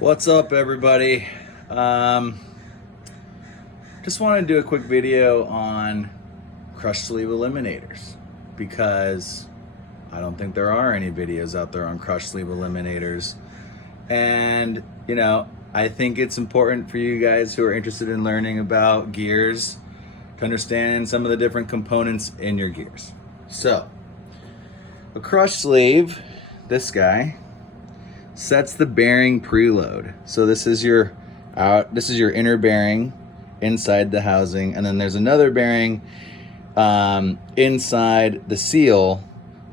What's up, everybody? Just want to do a quick video on crush sleeve eliminators because I don't think there are any videos out there on crush sleeve eliminators. And, I think it's important for you guys who are interested in learning about gears to understand some of the different components in your gears. So, a crush sleeve, this guy, sets the bearing preload. So this is your inner bearing inside the housing, and then there's another bearing inside the seal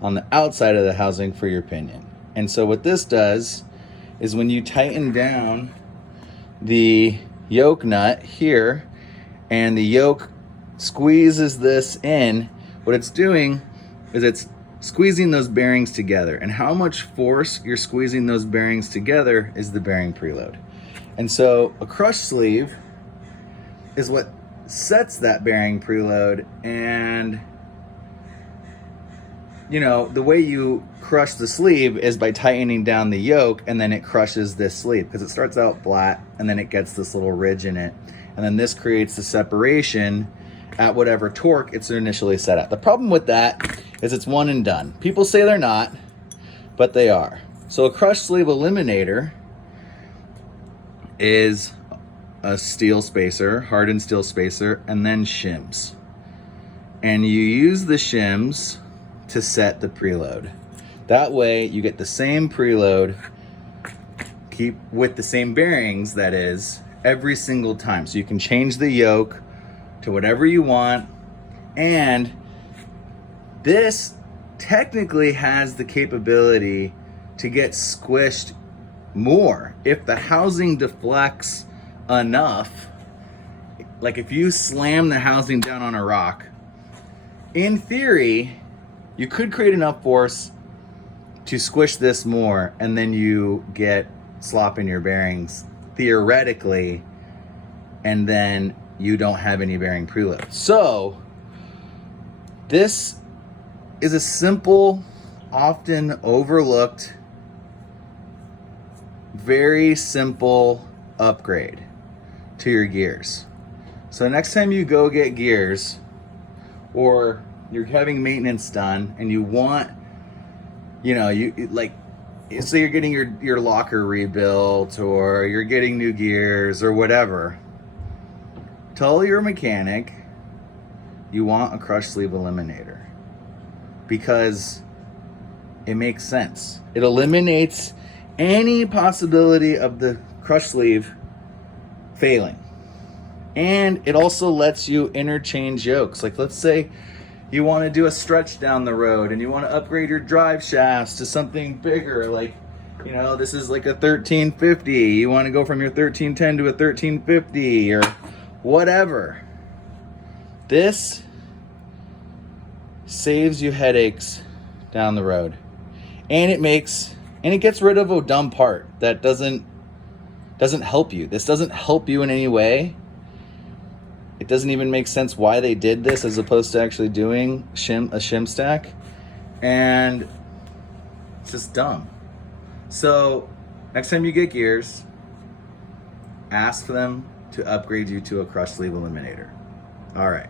on the outside of the housing for your pinion. And so what this does is when you tighten down the yoke nut here and the yoke squeezes this in, what it's doing is it's squeezing those bearings together, and how much force you're squeezing those bearings together is the bearing preload. And so a crush sleeve is what sets that bearing preload. And the way you crush the sleeve is by tightening down the yoke, and then it crushes this sleeve because it starts out flat and then it gets this little ridge in it, and then this creates the separation at whatever torque it's initially set at. The problem with that is it's one and done. People say they're not, but they are. So a crush sleeve eliminator is a steel spacer, hardened steel spacer, and then shims. And you use the shims to set the preload. That way you get the same preload, keep with the same bearings, that is, every single time. So you can change the yoke to whatever you want, and this technically has the capability to get squished more if the housing deflects enough. Like if you slam the housing down on a rock, in theory, you could create enough force to squish this more, and then you get slop in your bearings, theoretically, and then you don't have any bearing preload. So this is a simple, often overlooked, very simple upgrade to your gears. So next time you go get gears, or you're having maintenance done and you want, so you're getting your locker rebuilt, or you're getting new gears or whatever, tell your mechanic you want a crush sleeve eliminator, because it makes sense. It eliminates any possibility of the crush sleeve failing. And it also lets you interchange yokes. Like, let's say you want to do a stretch down the road and you want to upgrade your drive shafts to something bigger, like, this is like a 1350. You want to go from your 1310 to a 1350 or whatever. This saves you headaches down the road, and it gets rid of a dumb part that doesn't help you. This doesn't help you in any way. It doesn't even make sense why they did this as opposed to actually doing a shim stack, and it's just dumb. So next time you get gears, ask them to upgrade you to a crush sleeve eliminator. All right.